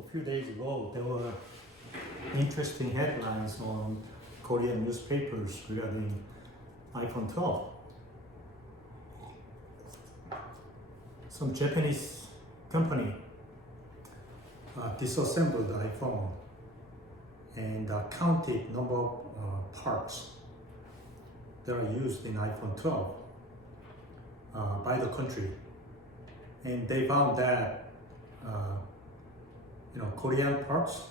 A few days ago, there were interesting headlines on Korean newspapers regarding iPhone 12. Some Japanese company disassembled the iPhone and counted number of parts that are used in iPhone 12 by the country, and they found that Korean parts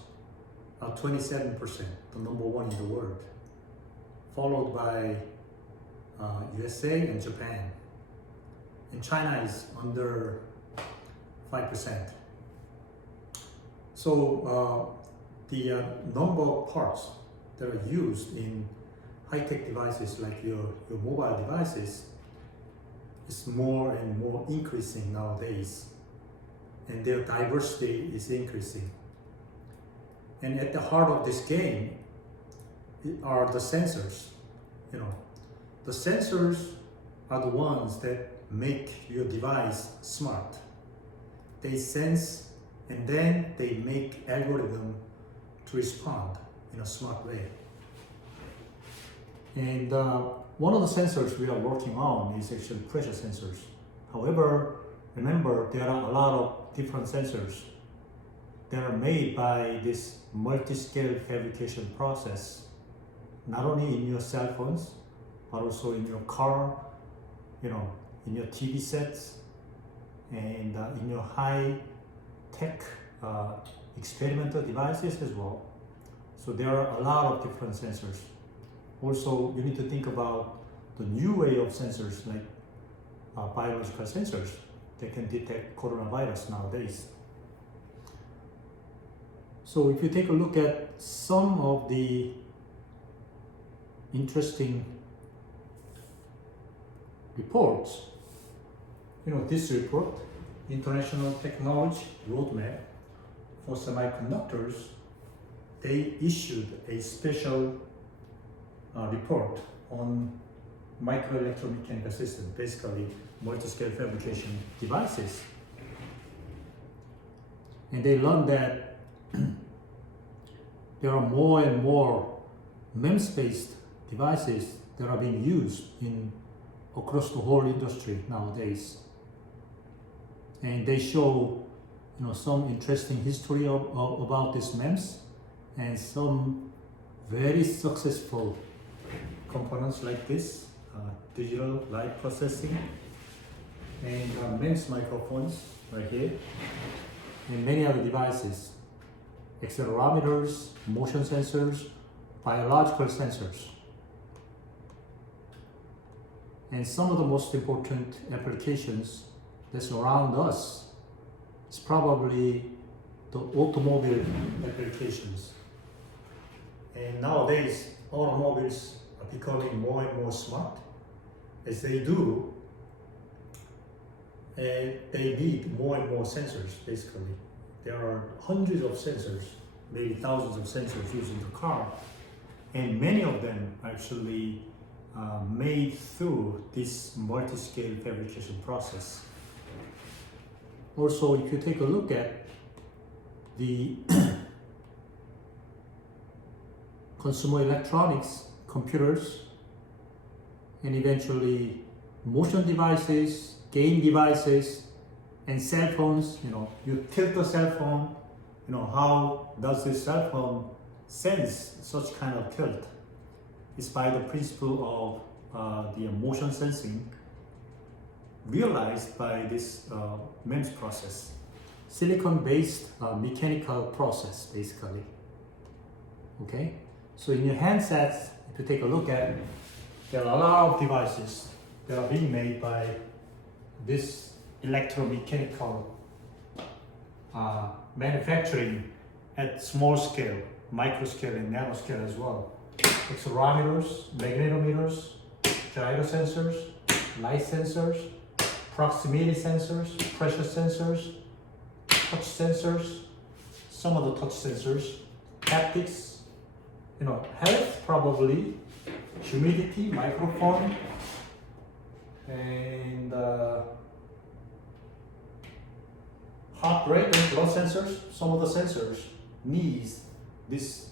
are 27%, the number one in the world, followed by USA and Japan, and China is under 5%. So the number of parts that are used in high-tech devices like your mobile devices is more and more increasing nowadays, and their diversity is increasing. And at the heart of this game are the sensors. The sensors are the ones that make your device smart. They sense and then they make algorithm to respond in a smart way. And one of the sensors we are working on is actually pressure sensors. However, remember, there are a lot of different sensors that are made by this multi-scale fabrication process, not only in your cell phones, but also in your car, in your TV sets, and in your high-tech experimental devices as well. So there are a lot of different sensors. Also, you need to think about the new way of sensors like biological sensors that can detect coronavirus nowadays. So if you take a look at some of the interesting reports, this report, International Technology Roadmap for Semiconductors, they issued a special report on microelectromechanical systems, basically multi-scale fabrication devices. And they learned that there are more and more MEMS-based devices that are being used across the whole industry nowadays. And they show some interesting history about this MEMS and some very successful components like this, digital light processing, and MEMS microphones right here, and many other devices, accelerometers, motion sensors, biological sensors. And some of the most important applications that's around us is probably the automobile applications. And nowadays, automobiles are becoming more and more smart. As they do, and they need more and more sensors, basically. There are hundreds of sensors, maybe thousands of sensors used in the car, and many of them are actually made through this multi-scale fabrication process. Also, if you take a look at the consumer electronics, computers, and eventually motion devices, game devices, and cell phones, you tilt the cell phone, how does this cell phone sense such kind of tilt? It's by the principle of the motion sensing realized by this MEMS process, silicon-based mechanical process, basically. Okay, so in your handsets, if you take a look at, there are a lot of devices that are being made by this electromechanical manufacturing at small scale, micro scale, and nano scale as well. Accelerometers, magnetometers, gyro sensors, light sensors, proximity sensors, pressure sensors, touch sensors, some of the touch sensors, haptics, health probably, humidity, microphone, and heart rate and blood sensors, some of the sensors needs this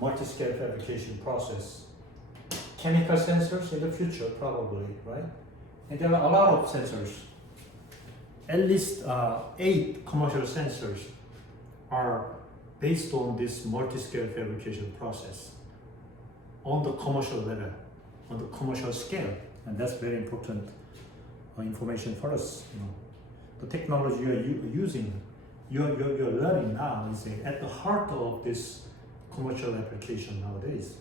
multi-scale fabrication process. Chemical sensors in the future, probably, right? And there are a lot of sensors. At least 8 commercial sensors are based on this multi-scale fabrication process on the commercial level, on the commercial scale, and that's very important information for us. You know, the technology you are using, you're learning now is at the heart of this commercial application nowadays.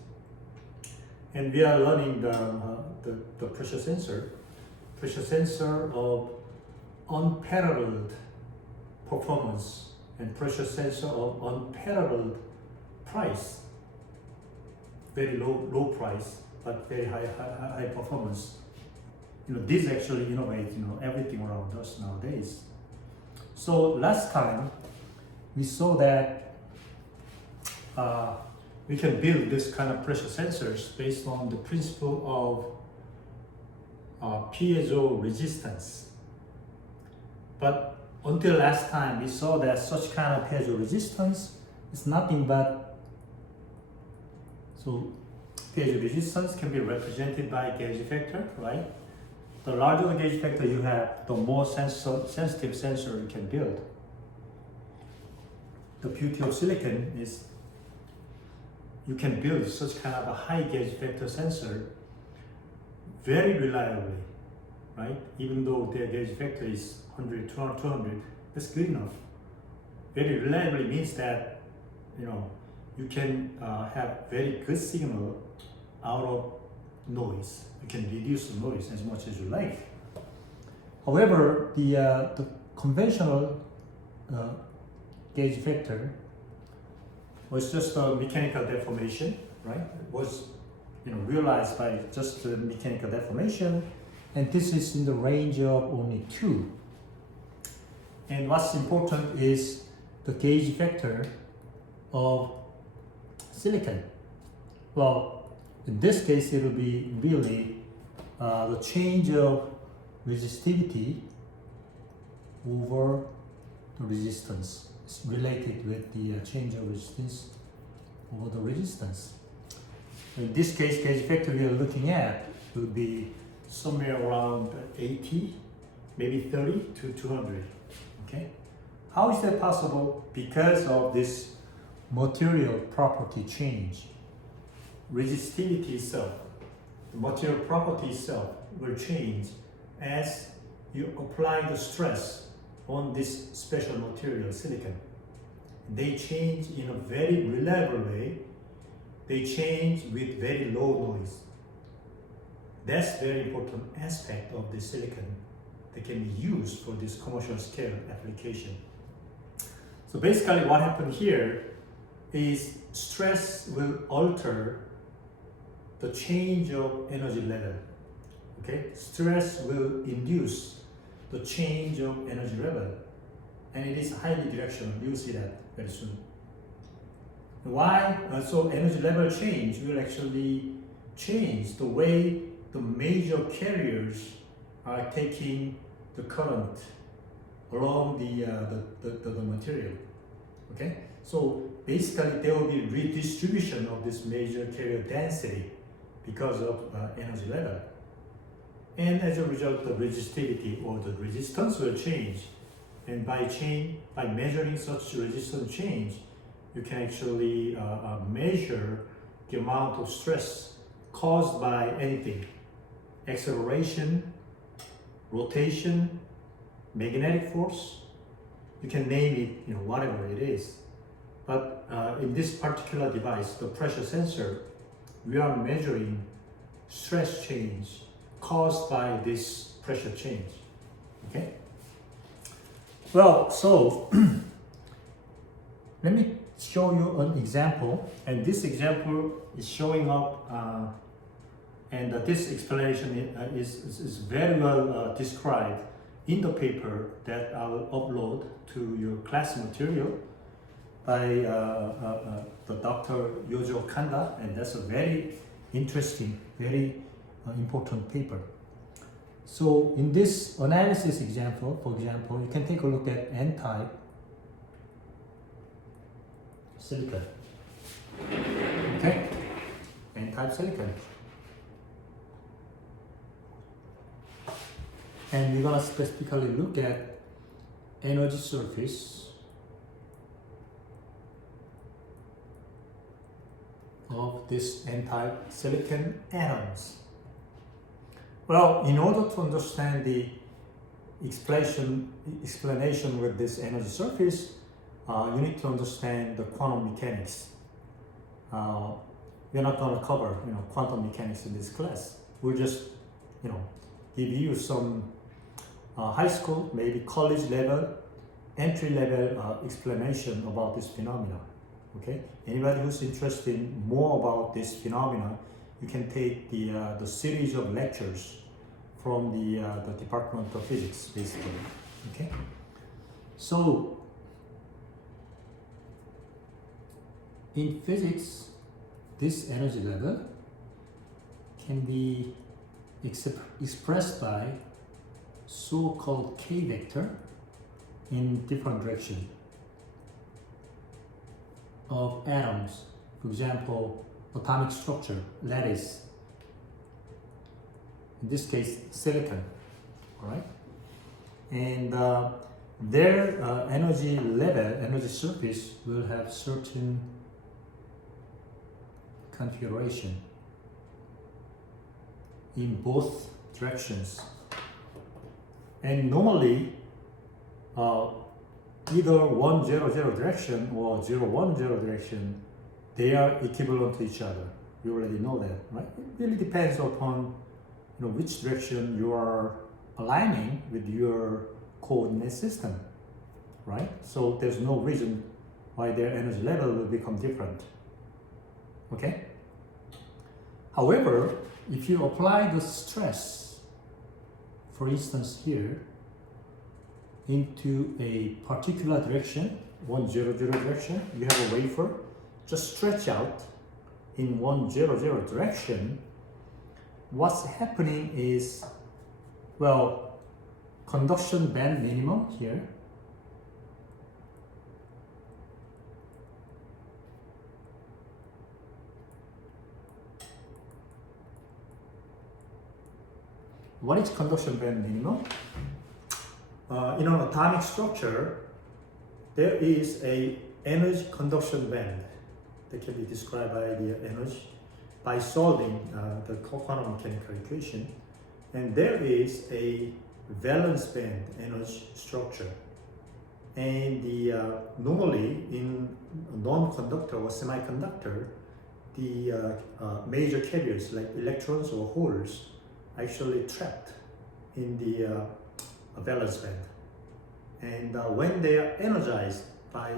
And we are learning the pressure sensor of unparalleled performance and pressure sensor of unparalleled price. Very low price, but very high performance. You know, this actually innovate, you know, everything around us nowadays. So last time we saw that we can build this kind of pressure sensors based on the principle of piezo resistance. But until last time we saw that such kind of piezo resistance is nothing but, so piezo resistance can be represented by gauge factor, right? The larger the gauge factor you have, the more sensitive sensor you can build. The beauty of silicon is you can build such kind of a high gauge factor sensor very reliably, right? Even though their gauge factor is 100, 200, that's good enough. Very reliably means that, you know, you can have very good signal out of noise. You can reduce the noise as much as you like. However, the conventional gauge factor was just a mechanical deformation, right? It was, you know, realized by just the mechanical deformation, and this is in the range of only 2. And what's important is the gauge factor of silicon. Well, in this case, it will be really the change of resistivity over the resistance. It's related with the change of resistance over the resistance. In this case, gauge factor we are looking at will be somewhere around 80, maybe 30 to 200. Okay, how is that possible? Because of this material property change. Resistivity itself, the material property itself will change as you apply the stress on this special material, silicon. They change in a very reliable way. They change with very low noise. That's very important aspect of the silicon that can be used for this commercial scale application. So basically what happened here is stress will alter the change of energy level. Okay, stress will induce the change of energy level, and it is highly directional. You will see that very soon. Why? So energy level change will actually change the way the major carriers are taking the current along the material. Okay, so basically there will be redistribution of this major carrier density because of energy level, and as a result the resistivity or the resistance will change, and by measuring such resistance change you can actually measure the amount of stress caused by anything: acceleration, rotation, magnetic force. You can name it, you know, whatever it is. But in this particular device, the pressure sensor, we are measuring stress change caused by this pressure change. Okay? Well, so let me show you an example, and this example is showing up, and this explanation is very well described in the paper that I will upload to your class material by the Dr. Yojo Kanda, and that's a very interesting, very important paper. So in this analysis example, for example, you can take a look at N-type silicon. Okay? N-type silicon. And we're going to specifically look at energy surface of this N-type silicon atoms. Well, in order to understand the explanation with this energy surface, you need to understand the quantum mechanics. We're not going to cover, quantum mechanics in this class. We'll just, give you some high school, maybe college level, entry level explanation about this phenomena. Okay. Anybody who's interested more about this phenomena, you can take the series of lectures from the Department of Physics, basically. Okay. So in physics, this energy level can be expressed by so-called K vector in different direction of atoms. For example, atomic structure, lattice. In this case, silicon. All right, and their energy level, energy surface will have certain configuration in both directions. And normally, either 1, 0, 0 direction or 0, 1, 0 direction, they are equivalent to each other. You already know that, right? It really depends upon which direction you are aligning with your coordinate system, right? So there's no reason why their energy level will become different. Okay? However, if you apply the stress, for instance here, into a particular direction, 1, 0, 0 direction, you have a wafer, just stretch out in 1, 0, 0 direction, what's happening is, well, conduction band minimum here, what is conduction band minimum? In an atomic structure, there is a energy conduction band that can be described by the energy by solving the quantum mechanical equation, and there is a valence band energy structure. And normally in a non-conductor or semiconductor, the major carriers like electrons or holes actually trapped in the valence band. And when they are energized by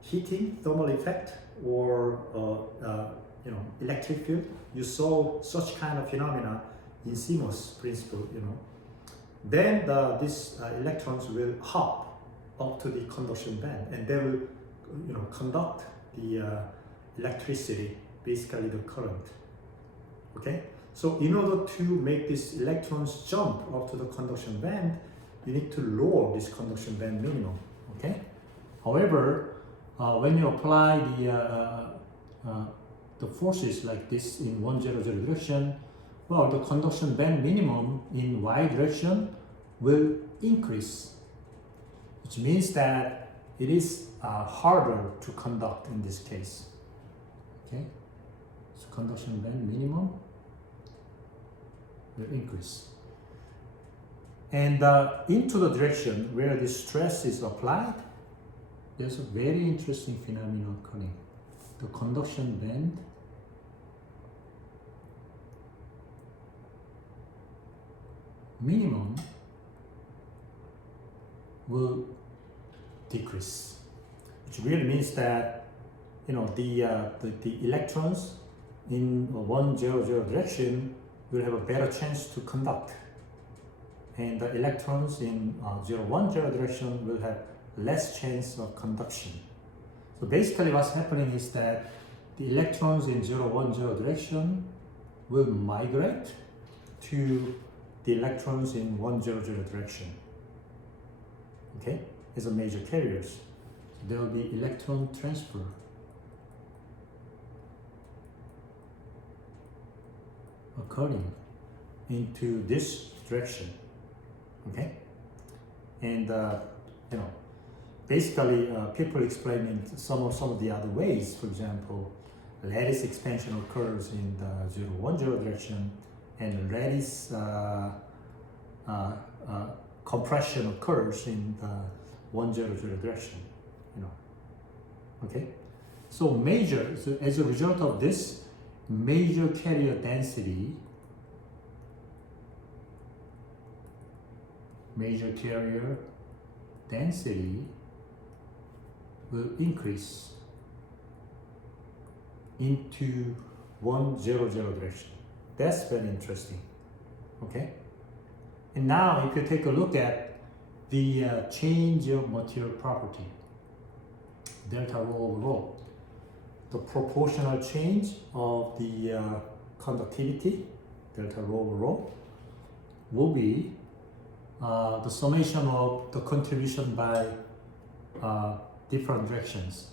heating, thermal effect, or electric field, you saw such kind of phenomena in CMOS principle. Then these electrons will hop up to the conduction band, and they will, conduct the electricity, basically the current. Okay. So in order to make these electrons jump up to the conduction band, you need to lower this conduction band minimum. Okay. However, when you apply the forces like this in 1, 0, 0 direction, well, the conduction band minimum in y direction will increase, which means that it is harder to conduct in this case. Okay, so conduction band minimum will increase. And into the direction where the stress is applied, there's a very interesting phenomenon occurring. The conduction band minimum will decrease, which really means that the electrons in 1, 0, 0 direction will have a better chance to conduct, and the electrons in 0, 1, 0 direction will have less chance of conduction. So basically what's happening is that the electrons in 0, 1, 0 direction will migrate to the electrons in 100 direction. Okay, as a major carriers. So there will be electron transfer. Occurring into this direction. Okay, and basically people explain in some of the other ways. For example, lattice expansion occurs in the 0-1-0 direction, and lattice compression occurs in the 1-0-0 direction. Okay, so as a result of this, major carrier density will increase into 1-0-0 direction. That's very interesting. Okay, and now if you take a look at the change of material property, delta rho over rho, the proportional change of the conductivity, delta rho over rho, will be the summation of the contribution by different directions.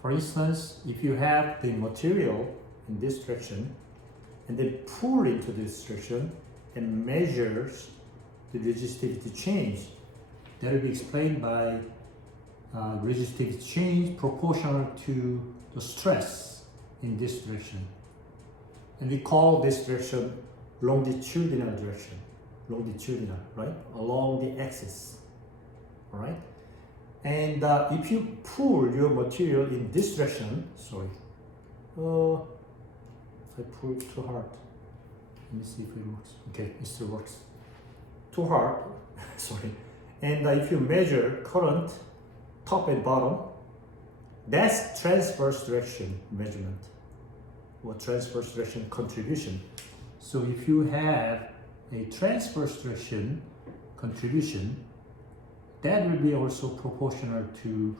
For instance, if you have the material in this direction and then pull into this direction and measures the resistivity change, that will be explained by resistivity change proportional to the stress in this direction. And we call this direction longitudinal direction. Longitudinal, right? Along the axis. All right? And if you pull your material in this direction, sorry, if I pull it too hard, let me see if it works. Okay, it still works. Too hard, sorry. And if you measure current top and bottom, that's transverse direction measurement or transverse direction contribution. So if you have a transverse direction contribution, that will be also proportional to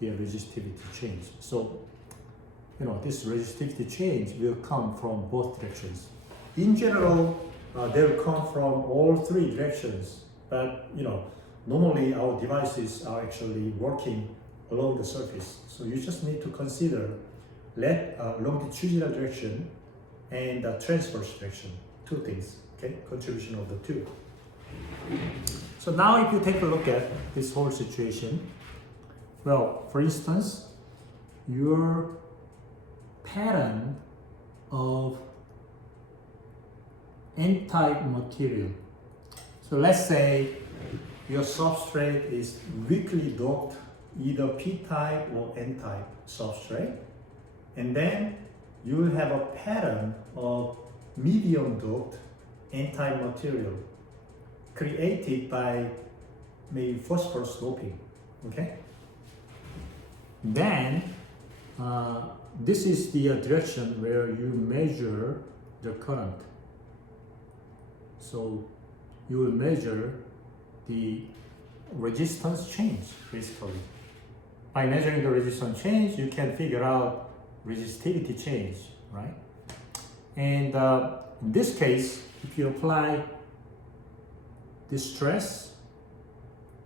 the resistivity change. So, this resistivity change will come from both directions. In general, they will come from all three directions, but normally our devices are actually working along the surface. So you just need to consider longitudinal direction and transverse direction, two things, okay? Contribution of the two. So now if you take a look at this whole situation, well, for instance, your pattern of N-type material. So let's say your substrate is weakly doped, either P-type or N-type substrate, and then you will have a pattern of medium doped N-type material created by maybe phosphorus doping. Okay. Then this is the direction where you measure the current. So you will measure the resistance change, basically. By measuring the resistance change, you can figure out resistivity change, right? And in this case, if you apply the stress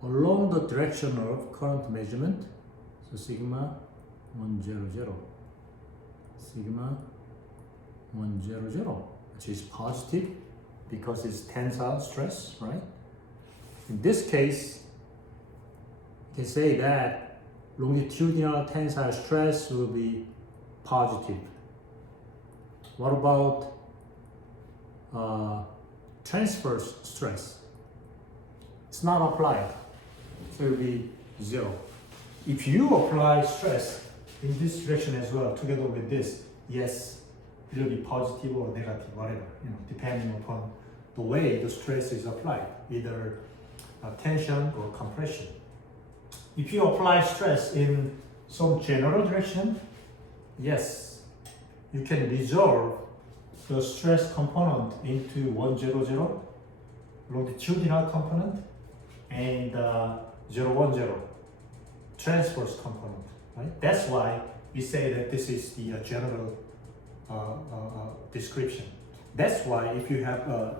along the direction of current measurement, so sigma 100, sigma 100, which is positive because it's tensile stress, right? In this case, you can say that longitudinal tensile stress will be positive. What about transverse stress? It's not applied, so it will be 0. If you apply stress in this direction as well, together with this, yes, it will be positive or negative, whatever, depending upon the way the stress is applied, either tension or compression. If you apply stress in some general direction, yes, you can resolve the stress component into 100, longitudinal component, and 010, transverse component, right? That's why we say that this is the general description. That's why if you have a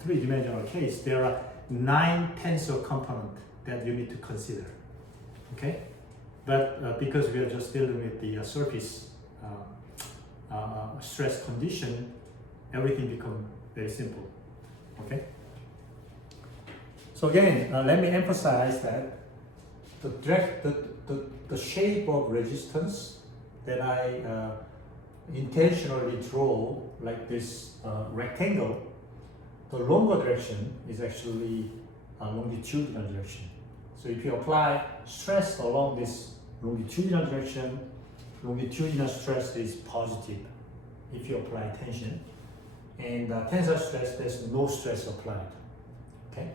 three-dimensional case, there are 9 tensor components that you need to consider. Okay, but because we are just dealing with the surface stress condition, everything becomes very simple. Okay. So again, let me emphasize that the shape of resistance that I intentionally draw like this rectangle, the longer direction is actually a longitudinal direction. So if you apply stress along this longitudinal direction, longitudinal stress is positive if you apply tension. And tensile stress, there's no stress applied. Okay?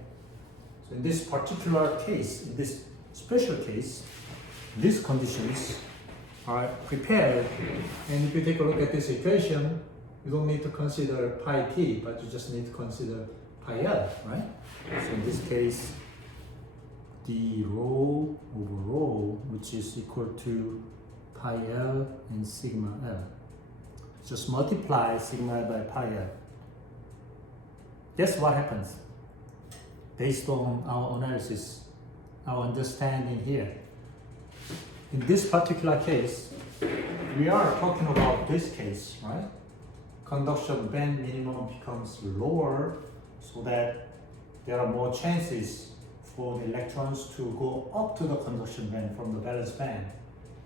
So in this particular case, in this special case, these conditions are prepared, and if you take a look at this equation, you don't need to consider pi t, but you just need to consider pi l, right? So in this case, d rho over rho, which is equal to pi l and sigma l. Just multiply sigma l by pi l. Guess what happens? Based on our analysis, our understanding here. In this particular case, we are talking about this case, right? Conduction band minimum becomes lower so that there are more chances for the electrons to go up to the conduction band from the valence band.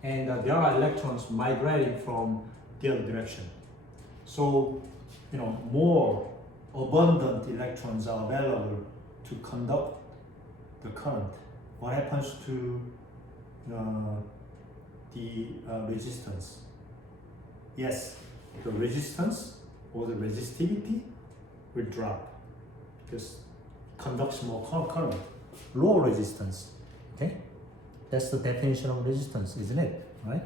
And there are electrons migrating from the other direction. So, more abundant electrons are available to conduct the current. What happens to the resistance? Yes, the resistance or the resistivity will drop because conducts more current. Low resistance, okay? That's the definition of resistance, isn't it? Right?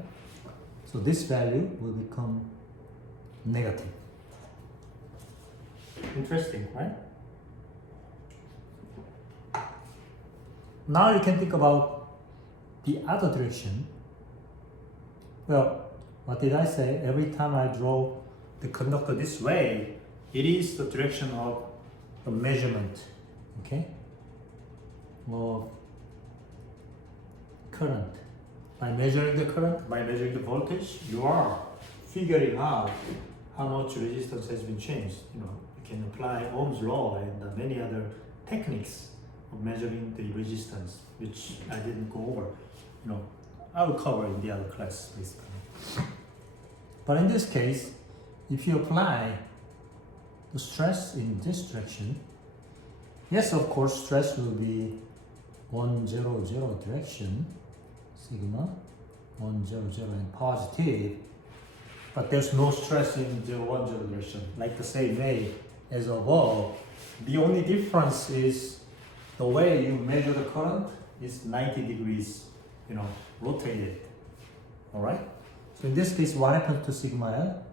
So this value will become negative. Interesting, right? Now you can think about the other direction. Well, what did I say? Every time I draw the conductor this way, it is the direction of the measurement, okay? Of current. By measuring the current, by measuring the voltage, you are figuring out how much resistance has been changed. You can apply Ohm's law and many other techniques of measuring the resistance, which I didn't go over. I will cover in the other class, basically. But in this case, if you apply the stress in this direction, yes, of course, stress will be 1, 0, 0 direction, sigma, 1, 0, 0 and positive, but there's no stress in 0, 1, 0 direction, like the same way as above. The only difference is the way you measure the current is 90 degrees, rotated. All right? So in this case, what happens to sigma L?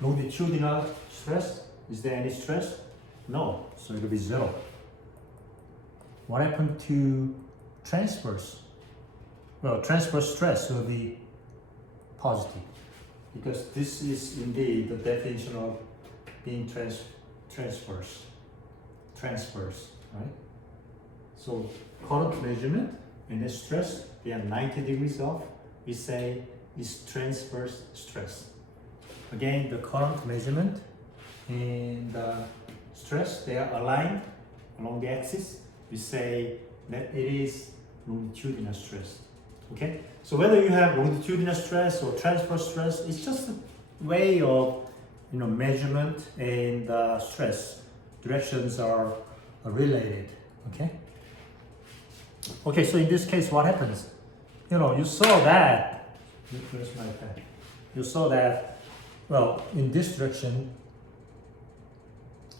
Longitudinal stress. Is there any stress? No. So it will be 0. What happened to transverse? Well, transverse stress will be positive because this is indeed the definition of being transverse, right? So current measurement and the stress, they are 90 degrees off. We say is transverse stress. Again, the current measurement and the stress, they are aligned along the axis. We say that it is longitudinal stress. Okay? So whether you have longitudinal stress or transverse stress, it's just a way of measurement and stress. Directions are related. Okay? Okay, so in this case, what happens? You saw that. Where's my pen? You saw that, well, in this direction,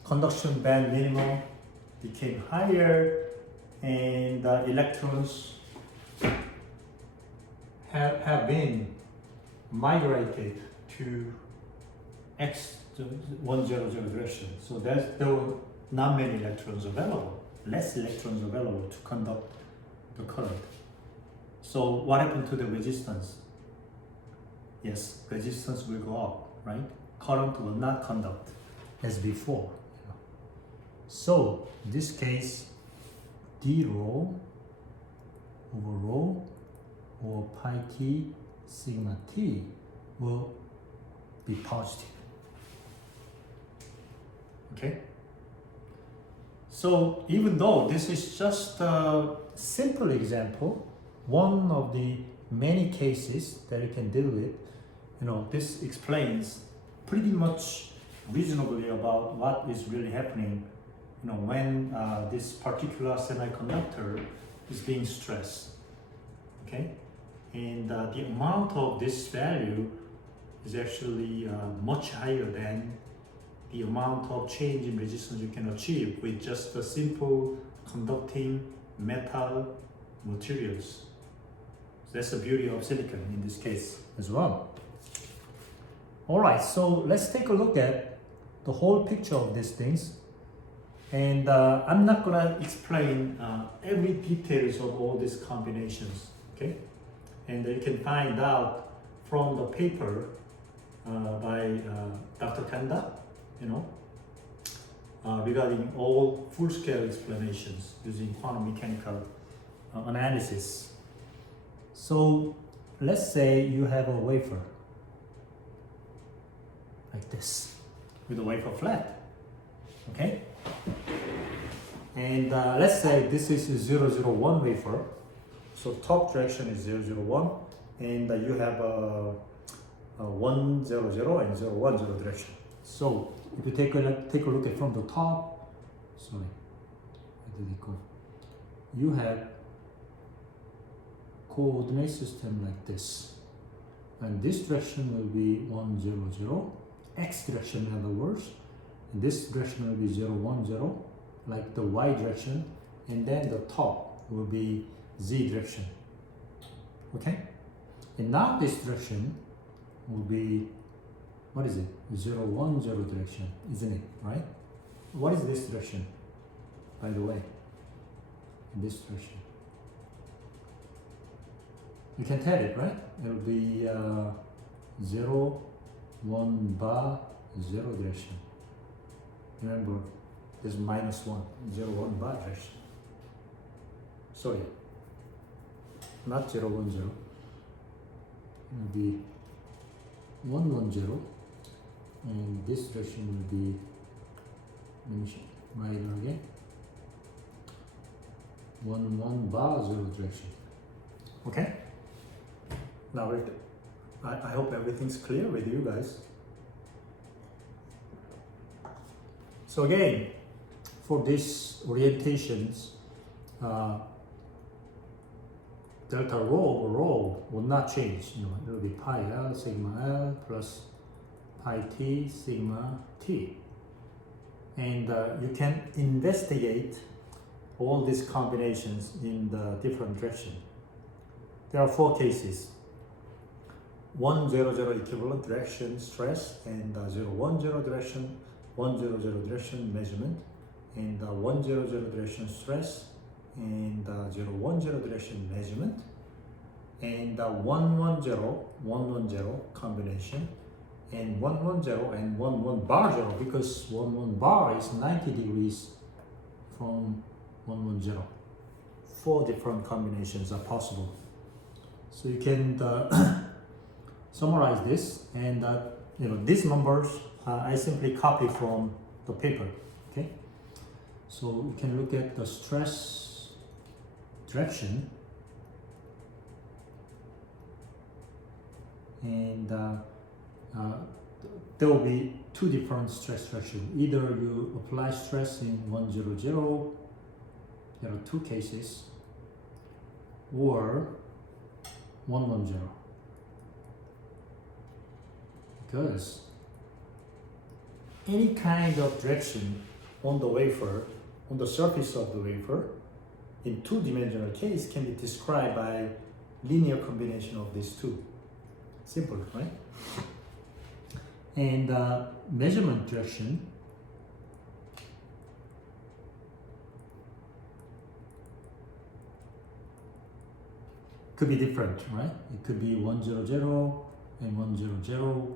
conduction band minimum became higher and the electrons have been migrated to X 100 direction. So there were not many electrons available, less electrons available to conduct the current. So what happened to the resistance? Yes, resistance will go up, right? Current will not conduct. as before. So in this case, d rho over rho or pi t sigma t will be positive. Okay? So even though this is just a simple example, one of the many cases that you can deal with, this explains pretty much reasonably about what is really happening, when this particular semiconductor is being stressed. Okay? And the amount of this value is actually much higher than the amount of change in resistance you can achieve with just a simple conducting metal materials. So that's the beauty of silicon in this case as well. Alright, so let's take a look at the whole picture of these things. And I'm not gonna explain every details of all these combinations, okay? And you can find out from the paper by Dr. Kanda, regarding all full-scale explanations using quantum mechanical analysis. So let's say you have a wafer like this with a wafer flat, okay? And let's say this is 001 wafer. So top direction is 001, and you have a 100 and 010 direction. So if you take a look at from the top, sorry, where did it go? You have coordinate system like this, and this direction will be 100, x direction in other words, and this direction will be 010, like the y direction, and then the top will be z direction. Okay, and now this direction will be, what is it? 010 direction, isn't it? Right? What is this direction, by the way? This direction. You can tell it, right? It will be 0, 1 bar, 0 direction. Remember, there's minus 1, 0, 1 bar direction. Sorry, not 0, 1, 0. It will be 1, 1, 0. And this direction will be, let me write it again, 1, 1 bar, 0 direction. Okay? Now I hope everything's clear with you guys. So again, for these orientations, delta rho over rho will not change. It will be pi L sigma L plus pi T sigma T. And you can investigate all these combinations in the different direction. There are 4 cases. 100 equivalent direction stress, and 010 direction, 100 direction measurement, and 100 direction stress, and 010 direction measurement, and 110 combination, and 110 and 11 bar 0, because 11 bar is 90 degrees from 110. 4 different combinations are possible. So you can summarize this, and these numbers I simply copy from the paper. Okay, so you can look at the stress direction, and there will be 2 different stress directions. Either you apply stress in 100, there are 2 cases, or 110. Because any kind of direction on the wafer, on the surface of the wafer, in 2-dimensional case can be described by linear combination of these 2. Simple, right? And measurement direction could be different, right? It could be 100 and 100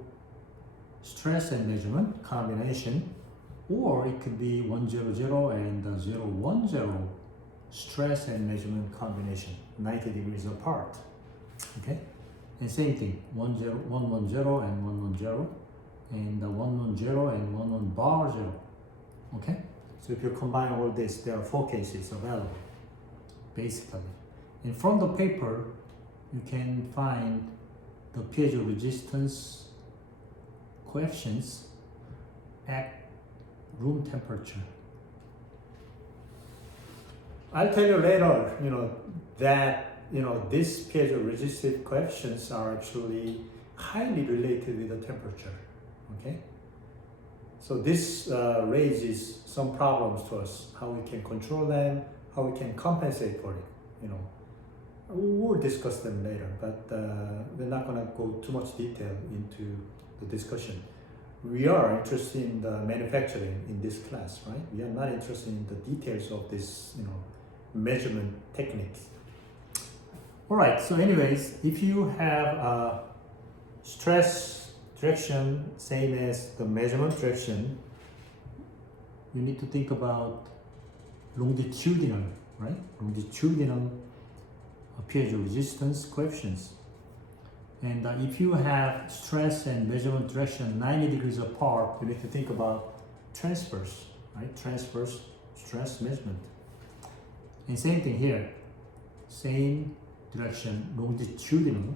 stress and measurement combination, or it could be 100 and 010 stress and measurement combination, 90 degrees apart. Okay, and same thing, 110 and 110 and 110 and 11 bar 0. Okay, so if you combine all this, there are 4 cases available basically. And from the paper you can find the piezo resistance coefficients at room temperature. I'll tell you later, that these piezo resistive coefficients are actually highly related with the temperature. Okay, so this raises some problems to us, how we can control them, how we can compensate for it. We'll discuss them later, but we're not going to go too much detail into the discussion. We are interested in the manufacturing in this class, right? We are not interested in the details of this, measurement techniques. All right, so anyways, if you have a stress direction same as the measurement direction, you need to think about longitudinal, right? Longitudinal piezo resistance coefficients. And if you have stress and measurement direction 90 degrees apart, you need to think about transverse, right? Transverse stress measurement. And same thing here, same direction, longitudinal,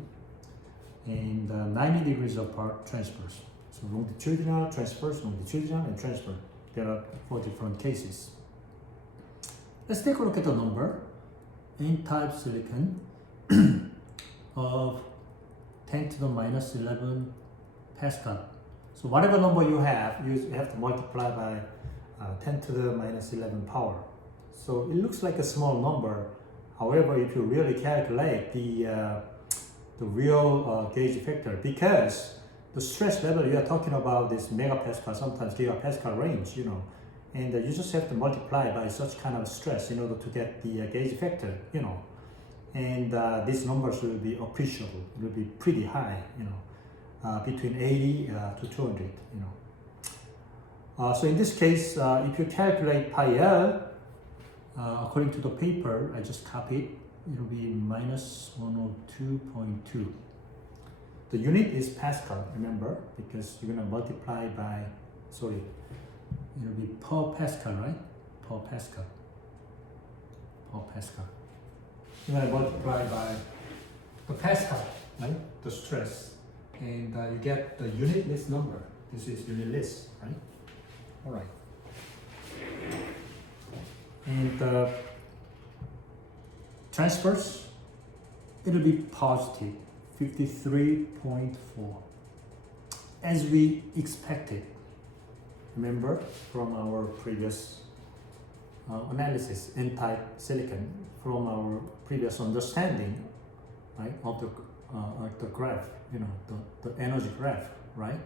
and 90 degrees apart, transverse. So longitudinal, transverse, longitudinal, and transverse. There are 4 different cases. Let's take a look at the number. N-type silicon of 10 to the minus 11 Pascal. So whatever number you have to multiply by 10 to the minus 11 power. So it looks like a small number. However, if you really calculate the real gauge factor, because the stress level you are talking about is megapascal, sometimes gigapascal range, and you just have to multiply by such kind of stress in order to get the gauge factor, and these numbers will be appreciable. It will be pretty high, between 80 to 200, So in this case, if you calculate pi L, according to the paper, I just copied, it will be minus 102.2. The unit is Pascal, remember, because you're going to multiply by, it will be per Pascal, right? Per Pascal. You're going to multiply by the Pascal, right? The stress. And you get the unitless number. This is unitless, right? All right. And transverse, it'll be positive, 53.4, as we expected. Remember from our previous analysis, N-type silicon, from our previous understanding, right, of the graph, the energy graph, right?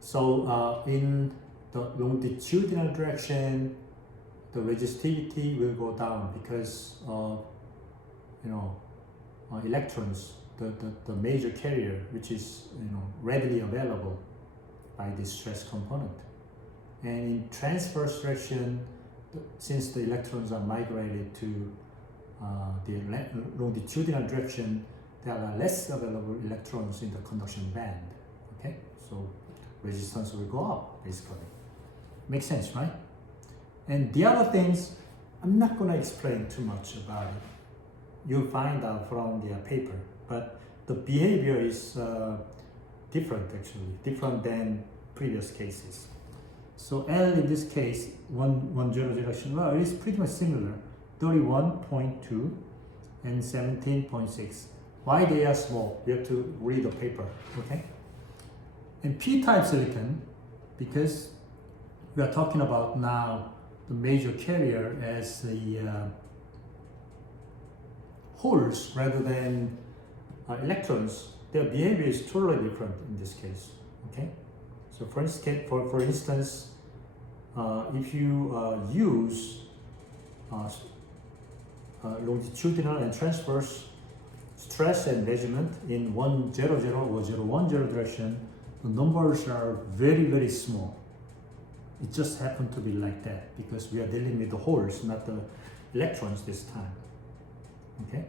So in the longitudinal direction, the resistivity will go down because electrons, the major carrier, which is readily available by this stress component. And in transverse direction, since the electrons are migrated to the longitudinal direction, there are less available electrons in the conduction band. Okay, so resistance will go up basically. Makes sense, right? And the other things, I'm not going to explain too much about it. You'll find out from the paper, but the behavior is different actually, different than previous cases. So L in this case, 110 direction, well, it is pretty much similar, 31.2 and 17.6. Why they are small? You have to read the paper, okay? And P-type silicon, because we are talking about now the major carrier as the holes rather than electrons, their behavior is totally different in this case. Okay, so for instance, if you use longitudinal and transverse stress and measurement in 100 or 010 direction, the numbers are very, very small. It just happened to be like that because we are dealing with the holes, not the electrons this time. Okay,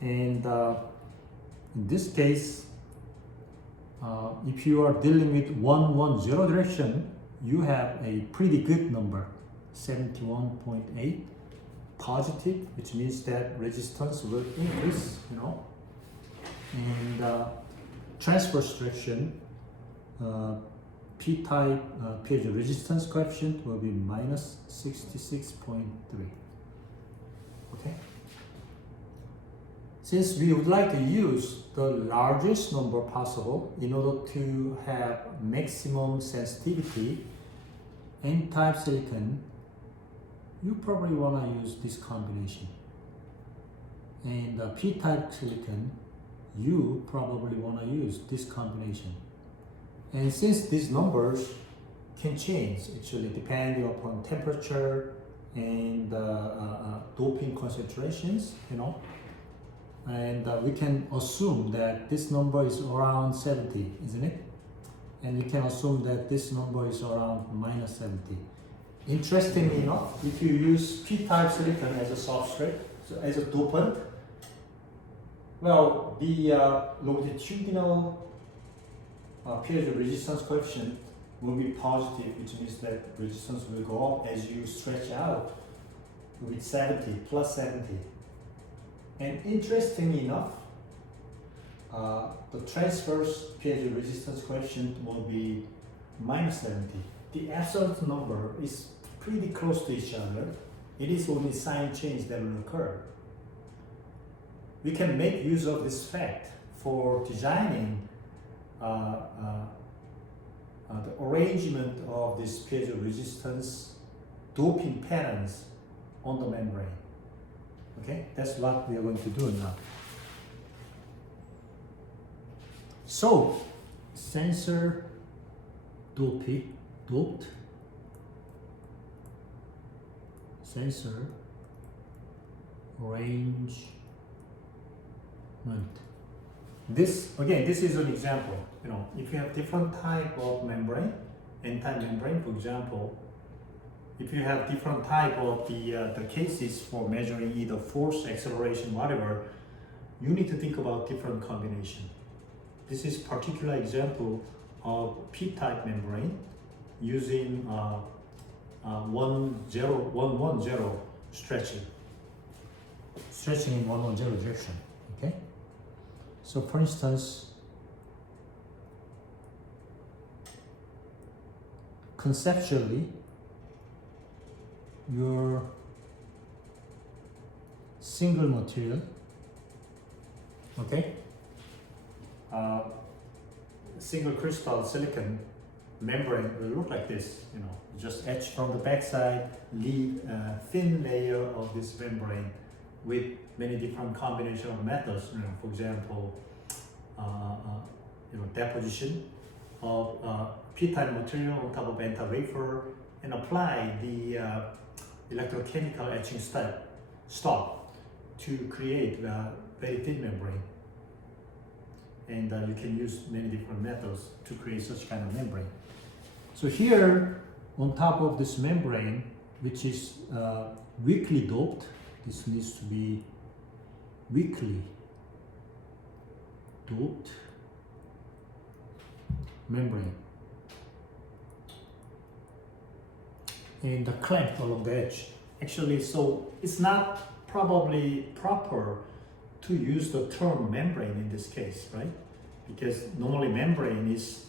and in this case, if you are dealing with 110 direction, you have a pretty good number, 71.8 positive, which means that resistance will increase, you know. And transverse direction, p-type piezo resistance coefficient will be minus 66.3. Okay. Since we would like to use the largest number possible in order to have maximum sensitivity, N-type silicon, you probably want to use this combination. And P-type silicon, you probably want to use this combination. And since these numbers can change actually depending upon temperature and doping concentrations, you know, and we can assume that this number is around 70, isn't it? And we can assume that this number is around minus 70. Interestingly enough, if you use P-type silicon as a substrate, so as a dopant, well, the longitudinal piezo resistance coefficient will be positive, which means that resistance will go up as you stretch out with 70, plus 70. And interestingly enough, the transverse piezo resistance coefficient will be minus 70. The absolute number is pretty close to each other. It is only sign change that will occur. We can make use of this fact for designing the arrangement of this piezo resistance doping patterns on the membrane. Okay, that's what we are going to do now. So, sensor doped sensor arrangement. This again, this is an example. You know, if you have different type of membrane, N-type membrane, for example, if you have different type of the cases for measuring either force, acceleration, whatever, you need to think about different combination. This is particular example of P-type membrane using 110 stretching in 110 direction. Okay. So for instance, conceptually, your single material, okay, single crystal silicon membrane will look like this. You know, just etch from the backside, leave a thin layer of this membrane with many different combination of methods. You know, for example, deposition of P-type material on top of N-type wafer and apply the electrochemical etching stop to create a very thin membrane. And you can use many different methods to create such kind of membrane. So here, on top of this membrane, which is weakly doped, this needs to be weakly doped membrane. And the clamp along the edge. Actually, so it's not probably proper to use the term membrane in this case, right? Because normally membrane is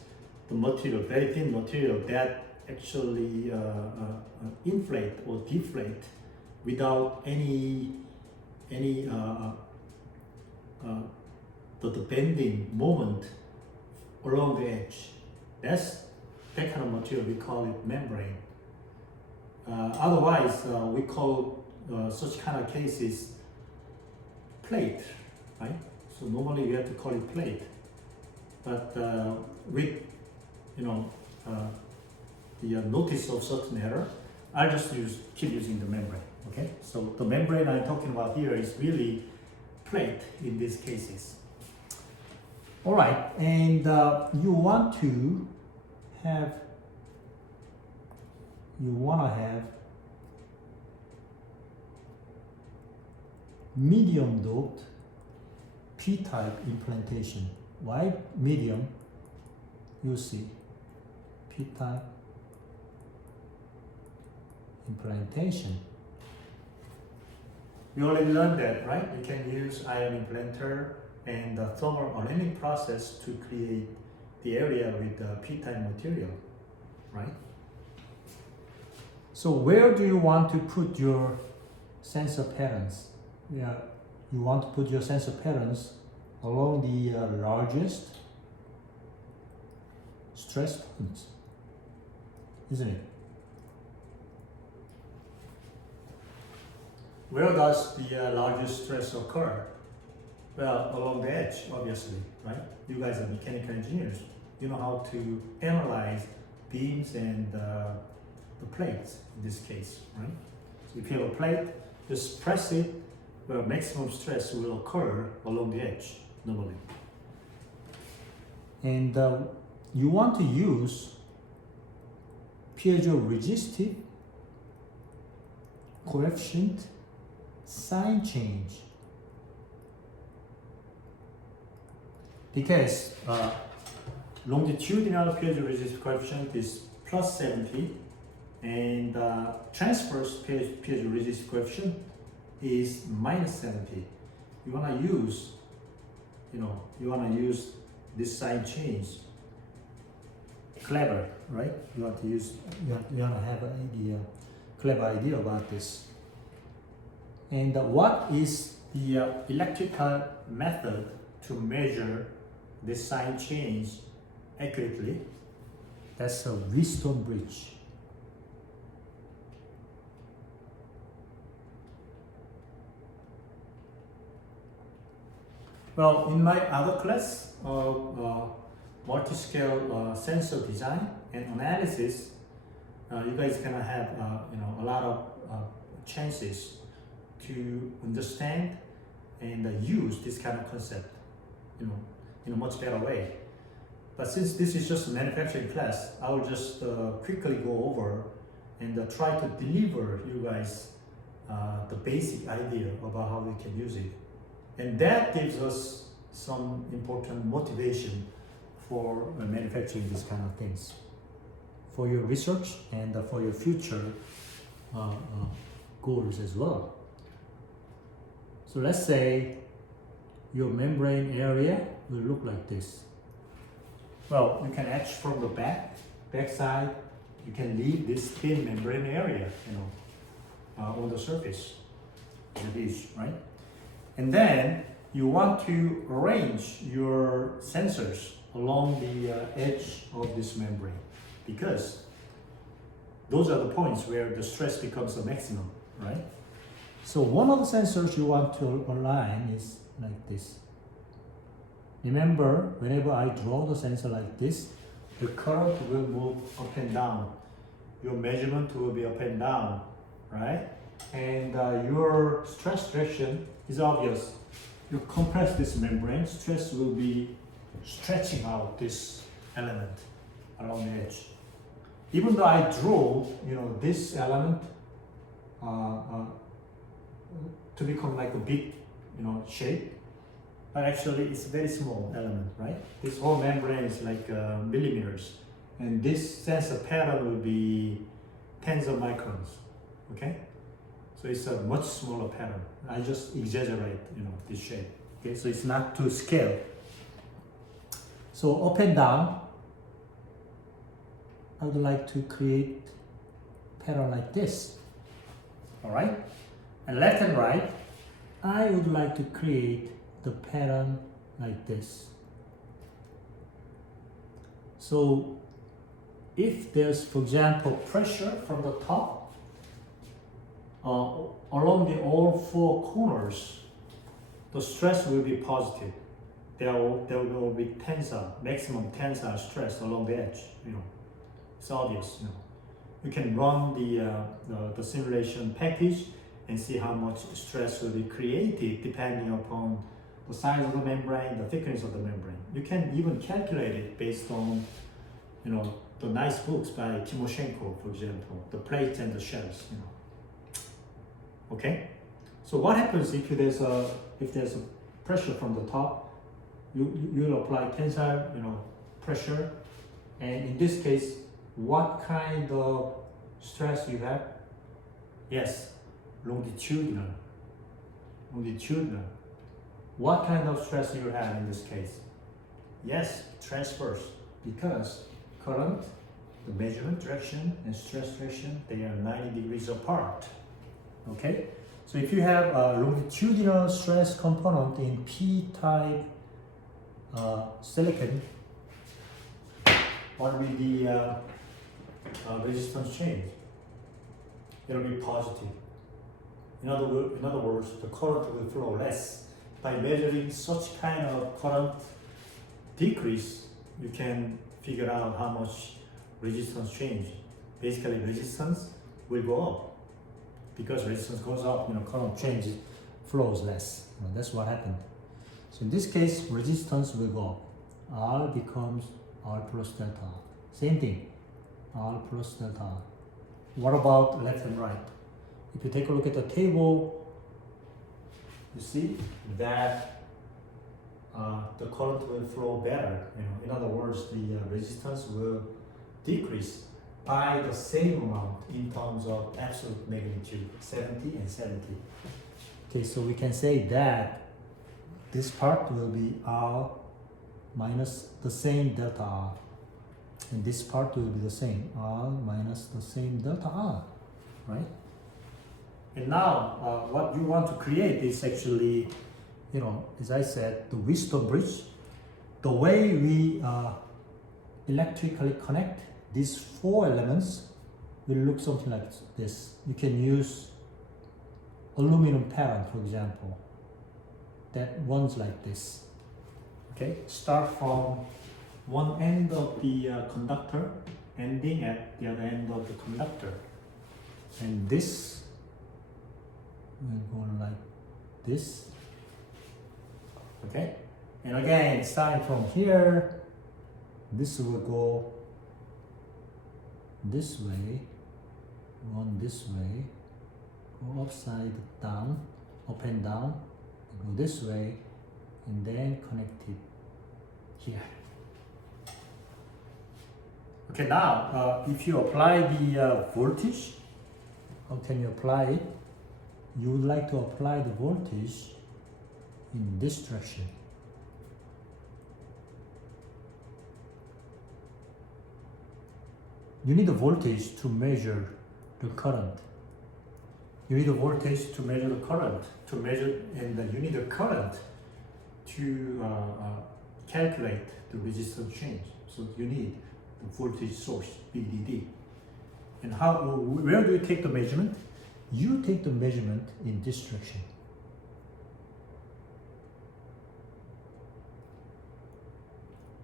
the material, very thin material that actually inflate or deflate without any the bending moment along the edge. That's that kind of material, we call it membrane. Otherwise, we call such kind of cases plate, right? So normally we have to call it plate, but with the notice of certain error, I'll just keep using the membrane. Okay, so the membrane I'm talking about here is really plate in these cases. All right, and you want to have you want to have medium doped p-type implantation. Why medium? You see p-type implantation. We already learned that, right? You can use ion implanter and the thermal annealing process to create the area with the p-type material, right? So where do you want to put your sensor patterns? Yeah, you want to put your sensor patterns along the largest stress points, isn't it? Where does the largest stress occur? Well, along the edge, obviously, right? You guys are mechanical engineers. You know how to analyze beams and the plates in this case, right? So if you have a plate, just press it where maximum stress will occur along the edge normally. And you want to use piezo-resistive coefficient sign change, because longitudinal piezo-resistive coefficient is plus 70 and transverse piezo-resistive coefficient is minus 70. You want to use, this sign change. Clever, right? You want to have an clever idea about this. And what is the electrical method to measure this sign change accurately? That's a Wheatstone bridge. Well, in my other class of multi-scale sensor design and analysis, you guys are gonna have a lot of chances to understand and use this kind of concept, in a much better way. But since this is just a manufacturing class, I will just quickly go over and try to deliver you guys the basic idea about how we can use it. And that gives us some important motivation for manufacturing these kind of things, for your research and for your future goals as well. So let's say your membrane area will look like this. Well, you can etch from the back side. You can leave this thin membrane area, on the surface, as it is, right? And then you want to arrange your sensors along the edge of this membrane, because those are the points where the stress becomes the maximum, right? So one of the sensors you want to align is like this. Remember, whenever I draw the sensor like this, the current will move up and down. Your measurement will be up and down, right? And your stress direction is obvious. You compress this membrane, stress will be stretching out this element along the edge. Even though I draw, this element to become like a big, shape, but actually it's a very small element, right? This whole membrane is like millimeters, and this sensor pattern will be tens of microns, okay? So it's a much smaller pattern. I just exaggerate, this shape. Okay, so it's not to scale. So up and down, I would like to create pattern like this. All right? And left and right, I would like to create the pattern like this. So if there's, for example, pressure from the top, along all four corners, the stress will be positive. There will be maximum tensile stress along the edge. It's obvious. You can run the simulation package and see how much stress will be created depending upon the size of the membrane, the thickness of the membrane. You can even calculate it based on the nice books by Timoshenko, for example, the plates and the shells, you know. Okay, so what happens if there's a pressure from the top? You'll apply tensile, you know, pressure, and in this case, what kind of stress you have? Yes, longitudinal. Longitudinal. What kind of stress you have in this case? Yes, transverse, because current, the measurement direction and stress direction, they are 90 degrees apart. Okay, so if you have a longitudinal stress component in P-type silicon, what will be the resistance change? It'll be positive. In other words, the current will flow less. By measuring such kind of current decrease, you can figure out how much resistance change. Basically, resistance will go up. Because resistance goes up, you know, current changes, flows less. You know, that's what happened. So in this case, resistance will go up. R becomes R plus delta R. Same thing, R plus delta R. What about left and right? If you take a look at the table, you see that the current will flow better. You know, in other words, the resistance will decrease by the same amount in terms of absolute magnitude, 70 and 70. Okay, so we can say that this part will be R minus the same delta R, and this part will be the same, R minus the same delta R, right? And now what you want to create is actually, you know, as I said, the Wheatstone bridge. The way we electrically connect these four elements will look something like this. You can use aluminum pattern, for example, that runs like this. Okay, start from one end of the conductor, ending at the other end of the conductor, and this will go like this. Okay, and again, starting from here, this will go this way, one this way, go upside down, up and down, go this way, and then connect it here. Okay, now if you apply the voltage, how can you apply it? You would like to apply the voltage in this direction. You need a voltage to measure the current. You need a voltage to measure the current, and then you need a current to calculate the resistance change. So you need the voltage source, VDD. And where do you take the measurement? You take the measurement in this direction.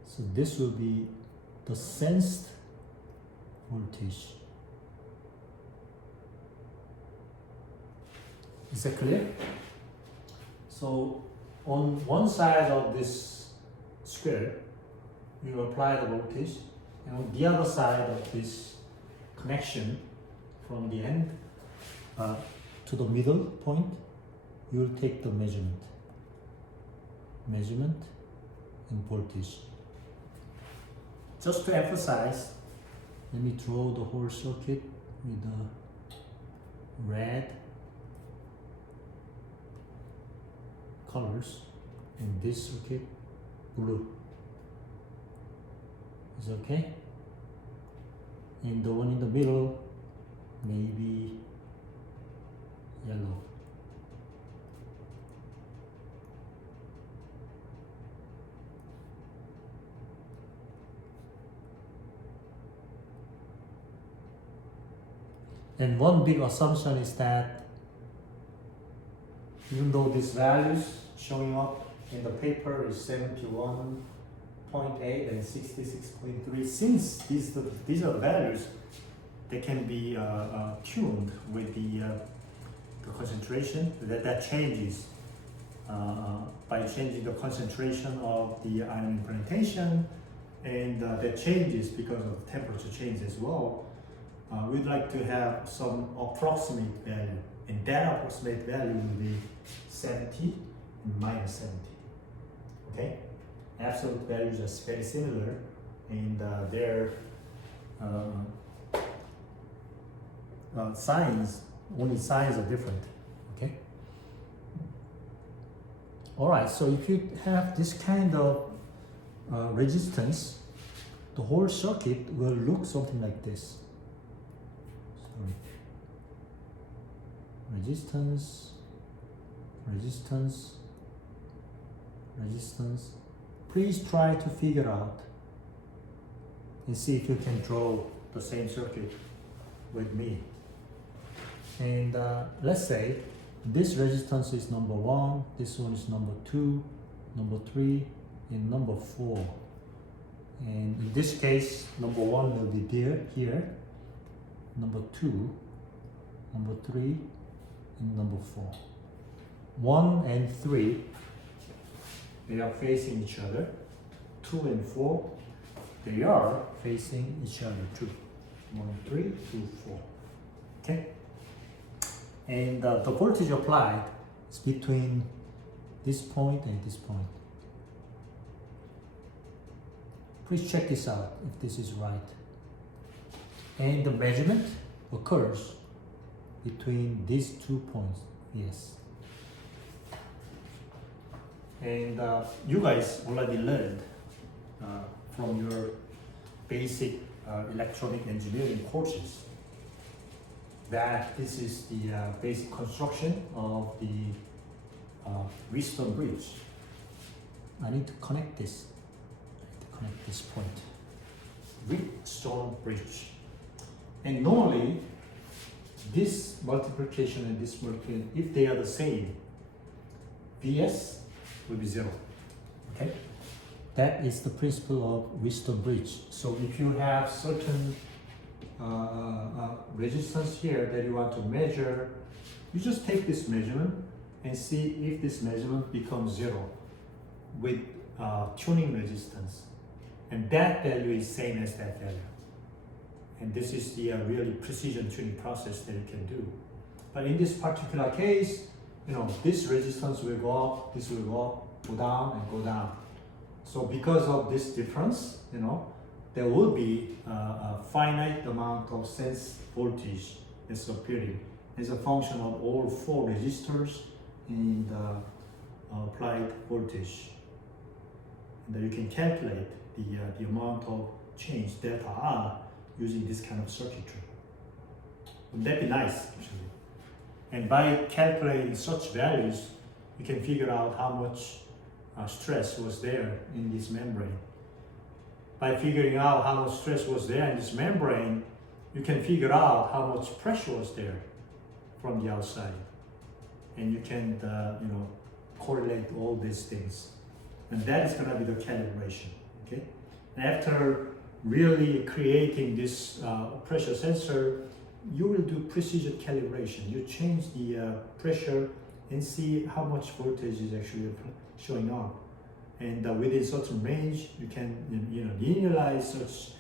So this will be the sensed voltage. Is that clear? So on one side of this square, you apply the voltage, and on the other side of this connection, from the end to the middle point, you will take the measurement and voltage. Just to emphasize, let me draw the whole circuit with the red colors, and this circuit blue. Is okay? And the one in the middle maybe yellow. And one big assumption is that even though these values showing up in the paper is 71.8 and 66.3, since these are the values, they can be tuned with the concentration. That changes by changing the concentration of the ion implantation and that changes because of temperature change as well. We'd like to have some approximate value, and that approximate value will be 70 and minus 70. Okay, absolute values are very similar, and their signs, only signs are different. Okay. All right. So if you have this kind of resistance, the whole circuit will look something like this. Sorry. Resistance, resistance, resistance. Please try to figure out and see if you can draw the same circuit with me. And let's say this resistance is number 1, this one is number 2, number 3, and number 4. And in this case, number 1 will be there, here, number 2, number 3, and number 4. 1 and 3, they are facing each other. 2 and 4, they are facing each other too. 1, 3, 2, 4. Okay? And the voltage applied is between this point and this point. Please check this out if this is right. And the measurement occurs between these 2 points. Yes. And you guys already learned from your basic electronic engineering courses that this is the basic construction of the Wheatstone bridge. I need to connect this. Connect this point. Wheatstone bridge. And normally, this multiplication and this multiplication, if they are the same, Vs will be 0. Okay? That is the principle of Wheatstone bridge. So if you have certain resistance here that you want to measure, you just take this measurement and see if this measurement becomes 0 with tuning resistance. And that value is same as that value. And this is the really precision tuning process that you can do. But in this particular case, this resistance will go up, this will go up, go down, and go down. So because of this difference, there will be a finite amount of sense voltage that's appearing as a function of all 4 resistors and applied voltage. And you can calculate the amount of change delta R using this kind of circuitry. Wouldn't that be nice, actually? And by calculating such values, you can figure out how much stress was there in this membrane. By figuring out how much stress was there in this membrane, you can figure out how much pressure was there from the outside. And you can correlate all these things. And that is going to be the calibration. Okay? After really creating this pressure sensor, you will do precision calibration. You change the pressure and see how much voltage is actually showing up. And within certain range, you can linearize such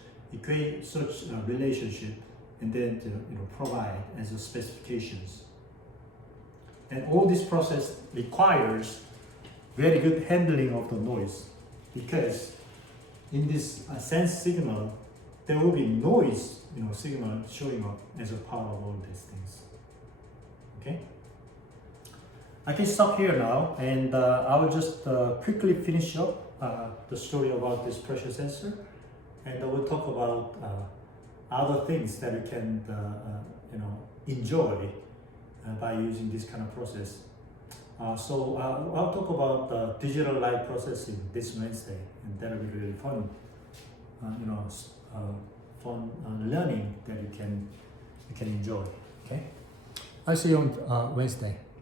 relationship, and then provide as a specifications. And all this process requires very good handling of the noise, because in this sense signal, there will be noise signal showing up as a part of all these things. Okay? I can stop here now, and I will just quickly finish up the story about this pressure sensor, and I will talk about other things that you can enjoy by using this kind of process. So I'll talk about digital light processing this Wednesday, and that'll be really fun. Fun learning that you can enjoy. Okay, I'll see you on Wednesday.